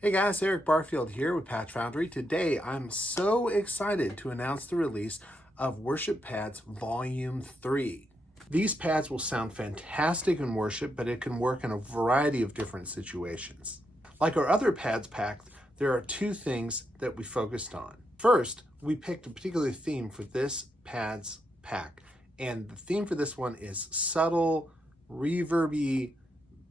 Hey guys, Eric Barfield here with Patch Foundry. Today I'm so excited to announce the release of Worship Pads Volume 3. These pads will sound fantastic in worship, but it can work in a variety of different situations. Like our other pads pack, there are two things that we focused on. First, we picked a particular theme for this pads pack, and the theme for this one is subtle, reverby,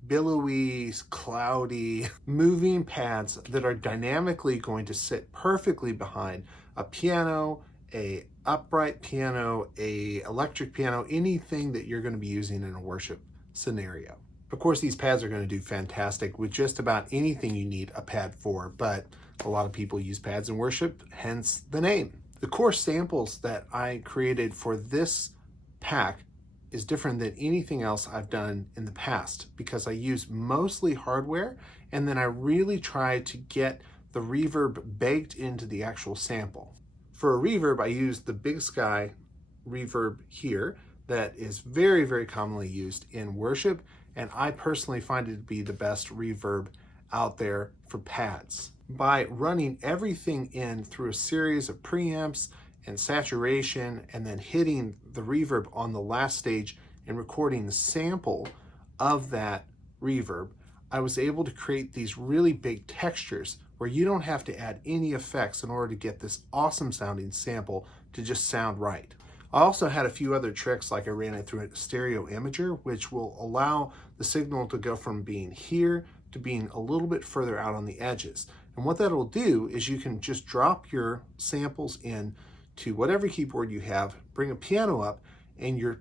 billowy, cloudy, moving pads that are dynamically going to sit perfectly behind a piano, a upright piano, a electric piano, anything that you're going to be using in a worship scenario. Of course, these pads are going to do fantastic with just about anything you need a pad for, but a lot of people use pads in worship, hence the name. The core samples that I created for this pack is different than anything else I've done in the past because I use mostly hardware, and then I really try to get the reverb baked into the actual sample. For a reverb, I use the Big Sky reverb here that is very, very commonly used in worship, and I personally find it to be the best reverb out there for pads. By running everything in through a series of preamps and saturation, and then hitting the reverb on the last stage and recording the sample of that reverb, I was able to create these really big textures where you don't have to add any effects in order to get this awesome sounding sample to just sound right. I also had a few other tricks, like I ran it through a stereo imager, which will allow the signal to go from being here to being a little bit further out on the edges. And what that will do is you can just drop your samples in to whatever keyboard you have, bring a piano up, and your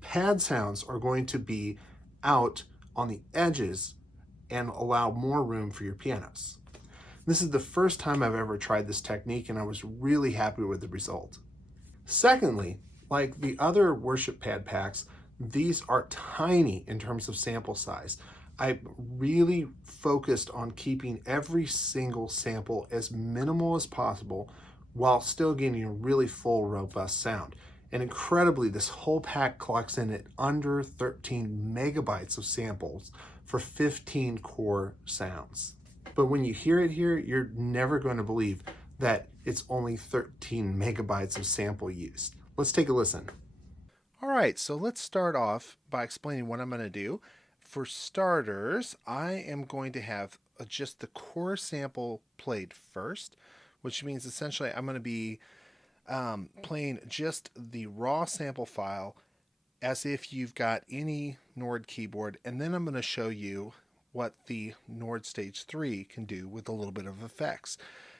pad sounds are going to be out on the edges and allow more room for your pianos. This is the first time I've ever tried this technique, and I was really happy with the result. Secondly, like the other worship pad packs, these are tiny in terms of sample size. I really focused on keeping every single sample as minimal as possible while still getting a really full, robust sound. And incredibly, this whole pack clocks in at under 13 megabytes of samples for 15 core sounds. But when you hear it here, you're never going to believe that it's only 13 megabytes of sample used. Let's take a listen. All right, so let's start off by explaining what I'm going to do. For starters, I am going to have just the core sample played first, which means essentially I'm going to be playing just the raw sample file as if you've got any Nord keyboard, and then I'm going to show you what the Nord Stage 3 can do with a little bit of effects.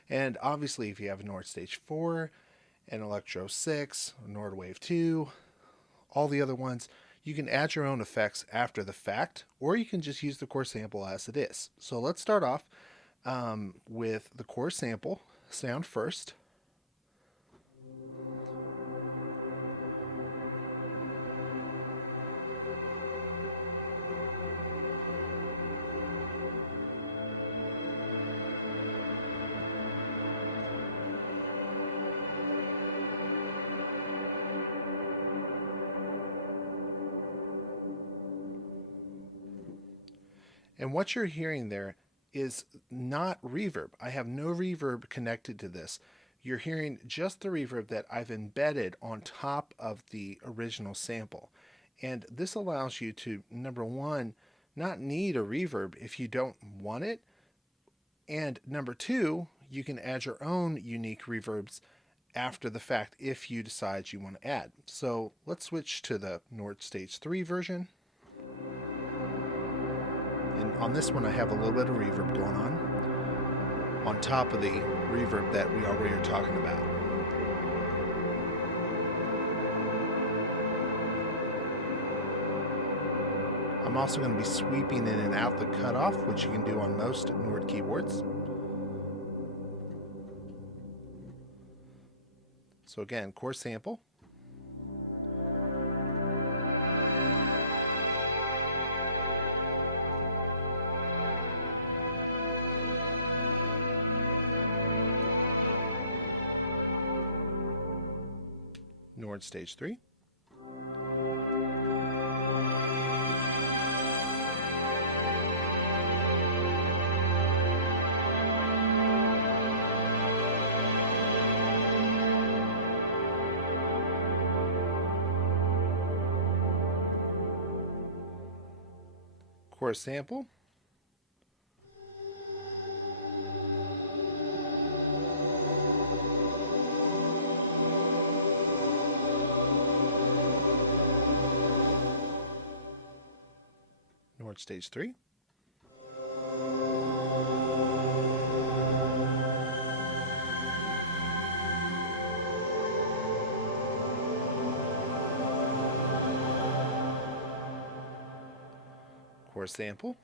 And obviously, if you have a Nord Stage 4, an Electro 6, a Nord Wave 2, all the other ones, you can add your own effects after the fact, or you can just use the core sample as it is. So let's start off with the core sample sound first. And what you're hearing there is not reverb. I have no reverb connected to this. You're hearing just the reverb that I've embedded on top of the original sample. And this allows you to, number one, not need a reverb if you don't want it. And number two, you can add your own unique reverbs after the fact if you decide you want to add. So let's switch to the Nord Stage 3 version. And on this one, I have a little bit of reverb going on top of the reverb that we already are talking about. I'm also going to be sweeping in and out the cutoff, which you can do on most Nord keyboards. So again, core sample. Nord Stage 3. Chorus sample. North stage 3. Chorus sample.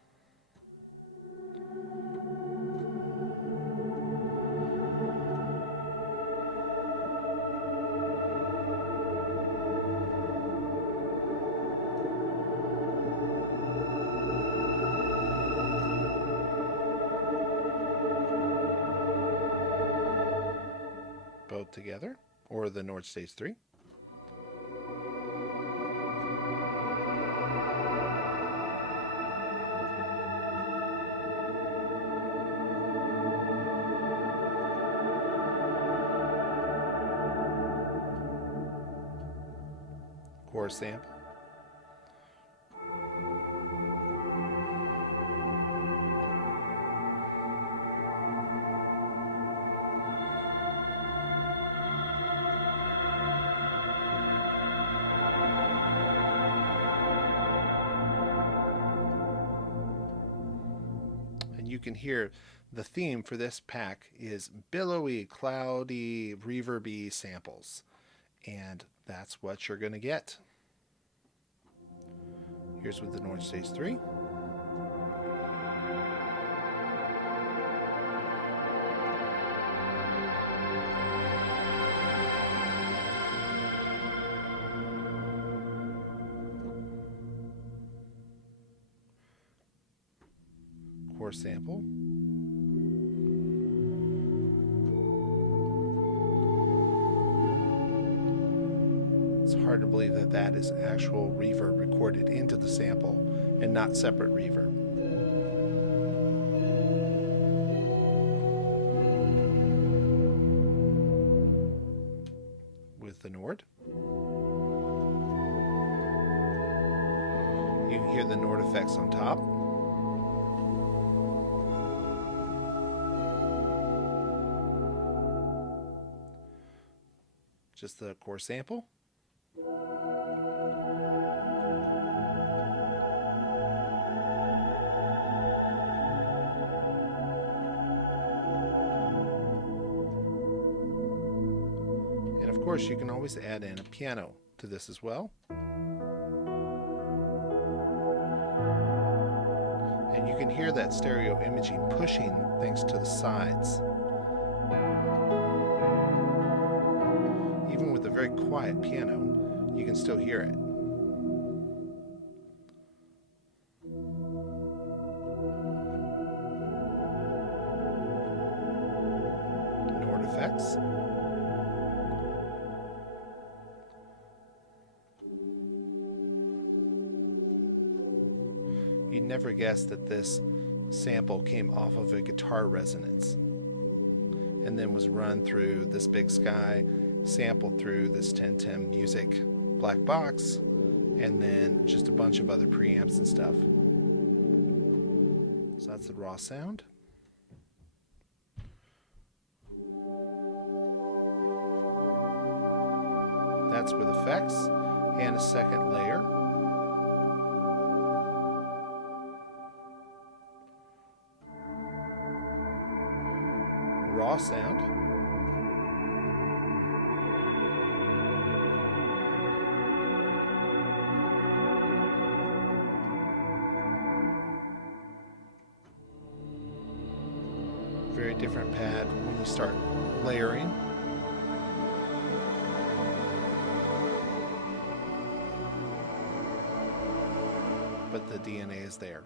Both together, or the North stage 3. Chorus sample. And you can hear the theme for this pack is billowy, cloudy, reverby samples. And that's what you're going to get. Here's with the North Stage 3. Chorus sample. It's hard to believe that that is actual reverb recorded into the sample and not separate reverb. With the Nord. You can hear the Nord effects on top. Just the chorus sample. And of course, you can always add in a piano to this as well. And you can hear that stereo imaging pushing things to the sides. Even with a very quiet piano, you can still hear it. Nord effects. You'd never guess that this sample came off of a guitar resonance and then was run through this Big Sky, sampled through this 1010 Music black box, and then just a bunch of other preamps and stuff. So that's the raw sound. That's with effects and a second layer. Raw sound. Very different pad when you start layering. But the DNA is there.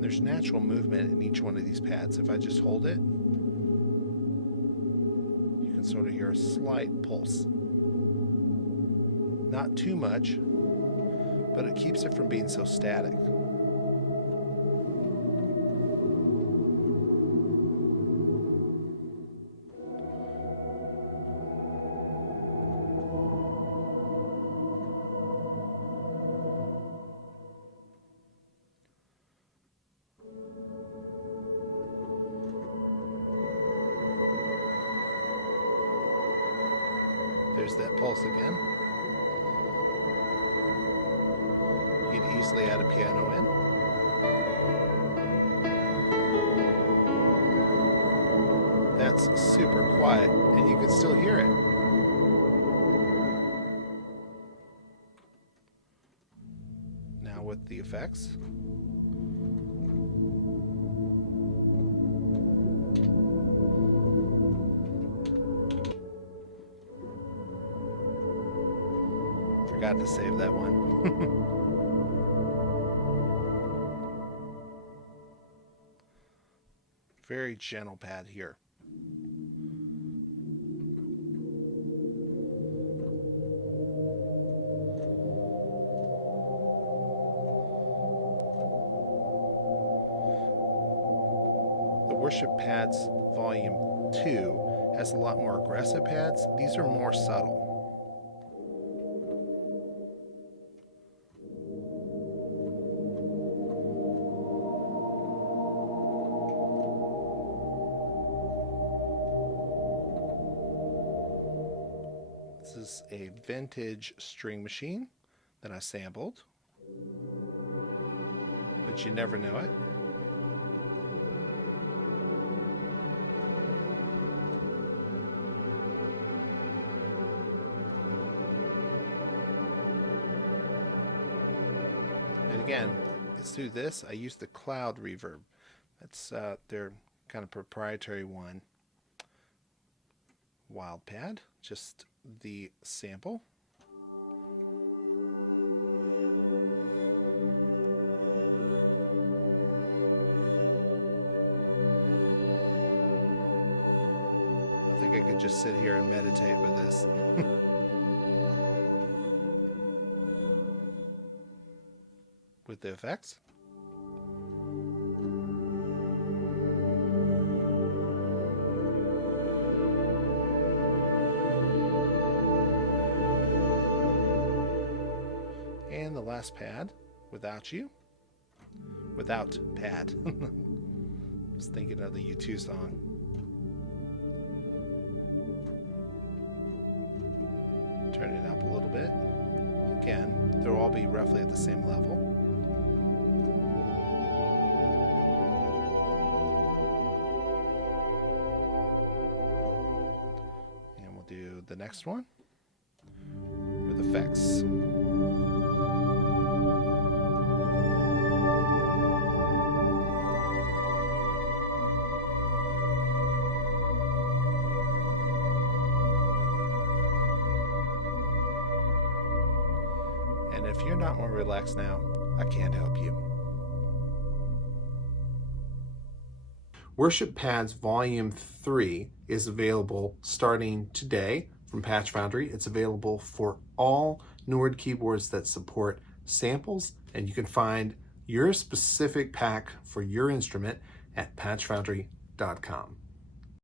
There's natural movement in each one of these pads. If I just hold it, you can sort of hear a slight pulse. Not too much, but it keeps it from being so static. use that pulse again. You can easily add a piano in. That's super quiet, and you can still hear it. Now with the effects. Forgot to save that one. Very gentle pad here. The Worship Pads Volume 2 has a lot more aggressive pads. These are more subtle. This is a vintage string machine that I sampled, but you never know it. And again, it's through this. I use the cloud reverb. That's their kind of proprietary one. Wild pad, just the sample. I think I could just sit here and meditate with this. With the effects. And the last pad, Without You. Without Pad. I was thinking of the U2 song. Turn it up a little bit. Again, they'll all be roughly at the same level. And we'll do the next one with effects. And if you're not more relaxed now, I can't help you. Worship Pads Volume 3 is available starting today from Patch Foundry. It's available for all Nord keyboards that support samples, and you can find your specific pack for your instrument at patchfoundry.com.